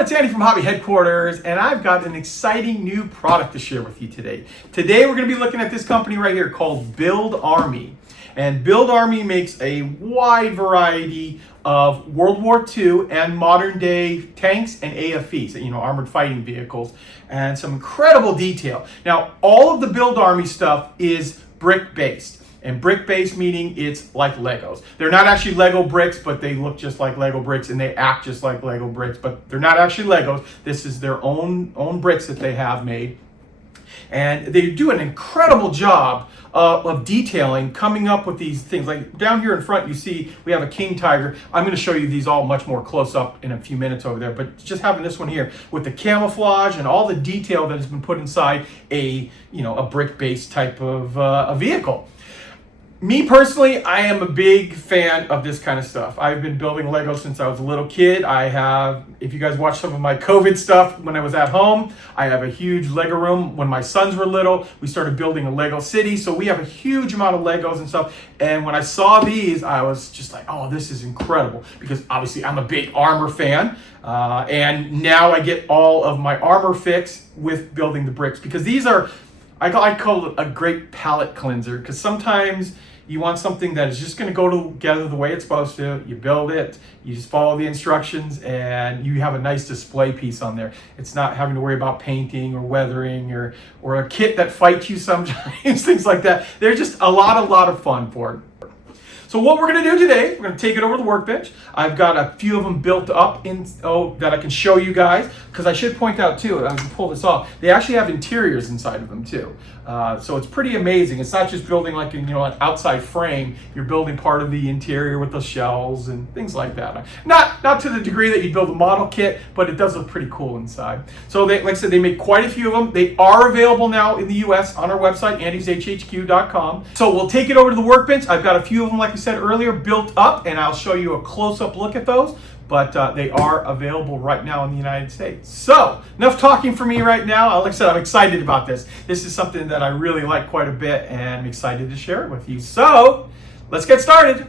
everyone, it's Andy from Hobby Headquarters, and I've got an exciting new product to share with you today. Today we're going to be looking at this company right here called Build Army. And Build Army makes a wide variety of World War II and modern day tanks and AFVs, armored fighting vehicles, and some incredible detail. Now, all of the Build Army stuff is brick based. And brick based meaning it's like Legos. They're not actually Lego bricks, but they look just like Lego bricks and they act just like Lego bricks, but they're not actually Legos. This is their own bricks that they have made. And they do an incredible job of detailing, coming up with these things. Like down here in front, you see we have a King Tiger. I'm going to show you these all much more close up in a few minutes over there. But just having this one here with the camouflage and all the detail that has been put inside a brick-based type of a vehicle. Me personally, I am a big fan of this kind of stuff. I've been building Lego since I was a little kid. If you guys watch some of my COVID stuff when I was at home, I have a huge Lego room. When my sons were little, we started building a Lego city. So we have a huge amount of Legos and stuff. And when I saw these, I was just like, oh, this is incredible. Because obviously I'm a big armor fan. And now I get all of my armor fix with building the bricks. Because these are, I call it a great palette cleanser. Because sometimes you want something that is just going to go together the way it's supposed to. You build it, you just follow the instructions, and you have a nice display piece on there. It's not having to worry about painting or weathering or a kit that fights you sometimes, things like that. They're just a lot of fun for it. So what we're going to do today, we're going to take it over to the workbench. I've got a few of them built up that I can show you guys, because I should point out too, as we pull this off, they actually have interiors inside of them too. So it's pretty amazing. It's not just building like an outside frame. You're building part of the interior with the shells and things like that. Not to the degree that you build a model kit, but it does look pretty cool inside. So like I said, they make quite a few of them. They are available now in the US on our website, andyshhq.com. So we'll take it over to the workbench. I've got a few of them, like I said earlier, built up, and I'll show you a close-up look at those. But they are available right now in the United States. So, enough talking for me right now. Like I said, I'm excited about this. This is something that I really like quite a bit, and I'm excited to share it with you. So, let's get started.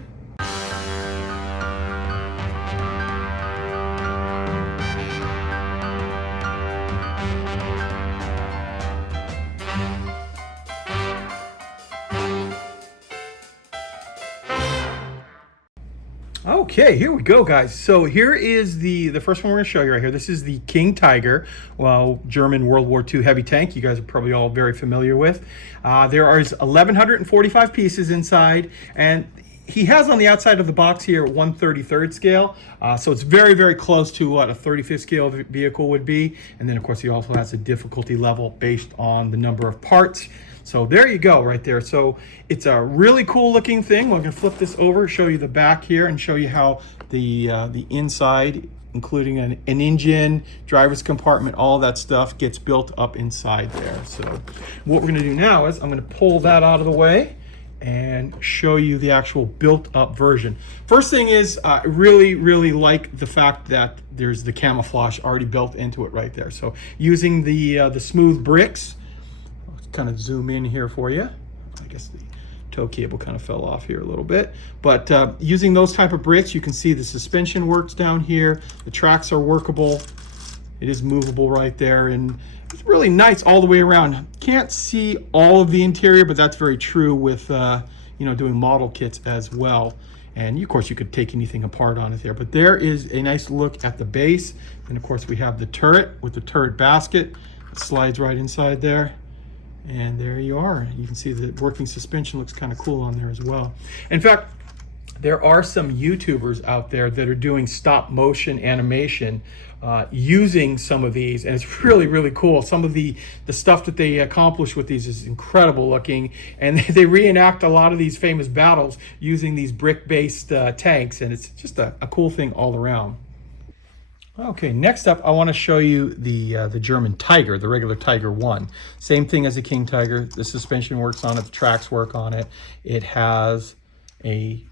Okay, here we go, guys. So here is the first one we're going to show you right here. This is the King Tiger, German World War II heavy tank. You guys are probably all very familiar with. There are 1,145 pieces inside, and he has on the outside of the box here 1/33 scale. So it's very, very close to what a 35th scale vehicle would be. And then, of course, he also has a difficulty level based on the number of parts. So there you go right there. So it's a really cool looking thing. We're going to flip this over, show you the back here, and show you how the inside, including an engine, driver's compartment, all that stuff gets built up inside there. So what we're going to do now is I'm going to pull that out of the way and show you the actual built up version. First thing is, I really like the fact that there's the camouflage already built into it right there. So using the smooth bricks, kind of zoom in here for you. I guess the tow cable kind of fell off here a little bit, but using those type of bricks, you can see the suspension works down here. The tracks are workable. It is movable right there, and it's really nice all the way around. Can't see all of the interior, but that's very true with doing model kits as well. And of course you could take anything apart on it there, but there is a nice look at the base. And of course we have the turret with the turret basket. It slides right inside there. And there you are. You can see the working suspension looks kind of cool on there as well. In fact, there are some YouTubers out there that are doing stop motion animation using some of these, and it's really cool. Some of the stuff that they accomplish with these is incredible looking, and they reenact a lot of these famous battles using these brick-based tanks, and it's just a cool thing all around. Okay, next up, I want to show you the German Tiger, the regular Tiger 1. Same thing as the King Tiger. The suspension works on it, the tracks work on it. It has a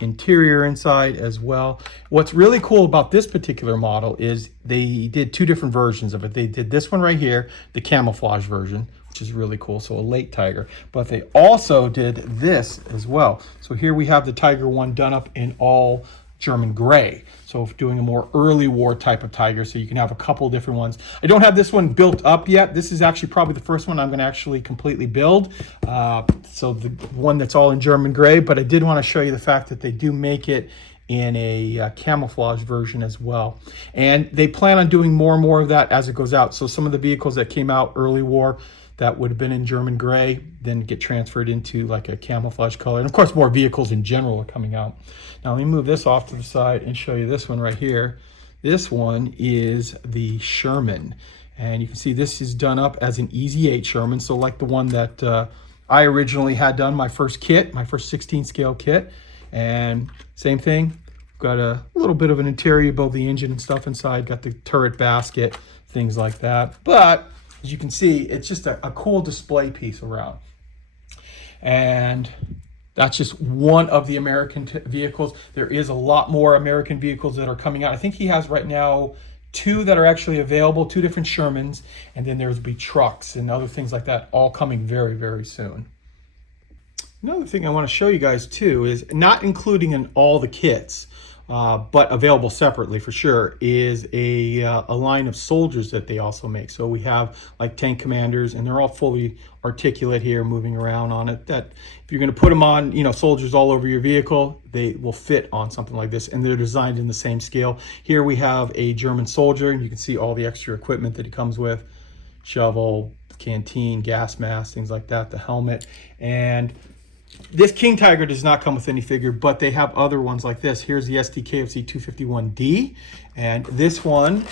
interior inside as well. What's really cool about this particular model is they did two different versions of it. They did this one right here, the camouflage version, which is really cool, so a late Tiger. But they also did this as well. So here we have the Tiger 1 done up in all German gray. So doing a more early war type of tiger, so you can have a couple different ones. I don't have this one built up yet. This is actually probably the first one I'm going to actually completely build. So the one that's all in German gray, but I did want to show you the fact that they do make it in a camouflage version as well. And they plan on doing more and more of that as it goes out. So some of the vehicles that came out early war that would have been in German gray then get transferred into like a camouflage color. And of course, more vehicles in general are coming out. Now let me move this off to the side and show you this one right here. This one is the Sherman. And you can see this is done up as an Easy 8 Sherman. So like the one that I originally had done, my first kit, my first 16 scale kit. And same thing, got a little bit of an interior above the engine and stuff inside, got the turret basket, things like that. But as you can see, it's just a cool display piece around. And that's just one of the American vehicles. There is a lot more American vehicles that are coming out. I think he has right now 2 that are actually available, 2 different Shermans, and then there's be trucks and other things like that, all coming very, very soon. Another thing I want to show you guys too is, not including in all the kits, but available separately for sure, is a line of soldiers that they also make. So we have like tank commanders, and they're all fully articulate here, moving around on it, that if you're going to put them on, you know, soldiers all over your vehicle, they will fit on something like this, and they're designed in the same scale. Here we have a German soldier, and you can see all the extra equipment that he comes with: shovel, canteen, gas mask, things like that, the helmet. And this King Tiger does not come with any figure, but they have other ones like this. Here's the SDKFC 251D, and this one,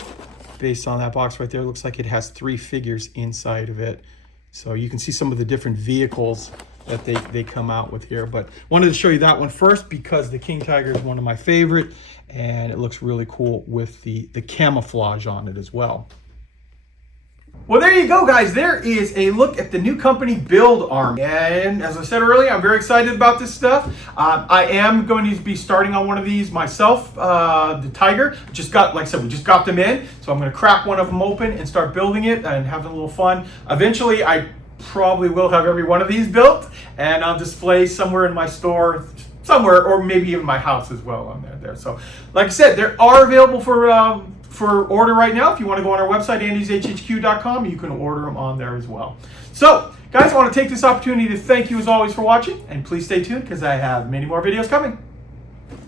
based on that box right there, looks like it has 3 figures inside of it. So you can see some of the different vehicles that they come out with here. But wanted to show you that one first because the King Tiger is one of my favorite, and it looks really cool with the camouflage on it as well. Well, there you go, guys. There is a look at the new company, Build Army. And as I said earlier, I'm very excited about this stuff. I am going to be starting on one of these myself, the Tiger. Just got, like I said, we just got them in. So I'm going to crack one of them open and start building it and having a little fun. Eventually, I probably will have every one of these built, and I'll display somewhere in my store, somewhere, or maybe even my house as well on there. So, like I said, they are available for order right now. If you want to go on our website, andyshhq.com, you can order them on there as well. So, guys, I want to take this opportunity to thank you as always for watching, and please stay tuned because I have many more videos coming.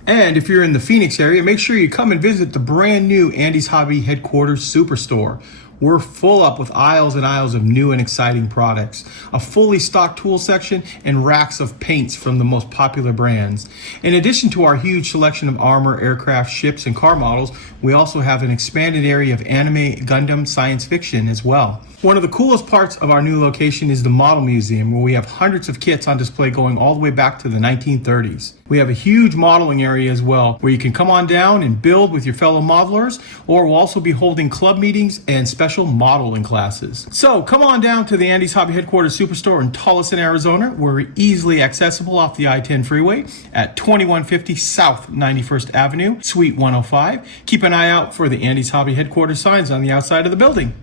And if you're in the Phoenix area, make sure you come and visit the brand new Andy's Hobby Headquarters Superstore. We're full up with aisles and aisles of new and exciting products, a fully stocked tool section, and racks of paints from the most popular brands. In addition to our huge selection of armor, aircraft, ships, and car models, we also have an expanded area of anime, Gundam, science fiction as well. One of the coolest parts of our new location is the Model Museum, where we have hundreds of kits on display going all the way back to the 1930s. We have a huge modeling area as well, where you can come on down and build with your fellow modelers, or we'll also be holding club meetings and special modeling classes. So come on down to the Andy's Hobby Headquarters Superstore in TOLLESON, Arizona. We're easily accessible off the I-10 freeway at 2150 South 91st Avenue, Suite 105. Keep an eye out for the Andy's Hobby Headquarters signs on the outside of the building.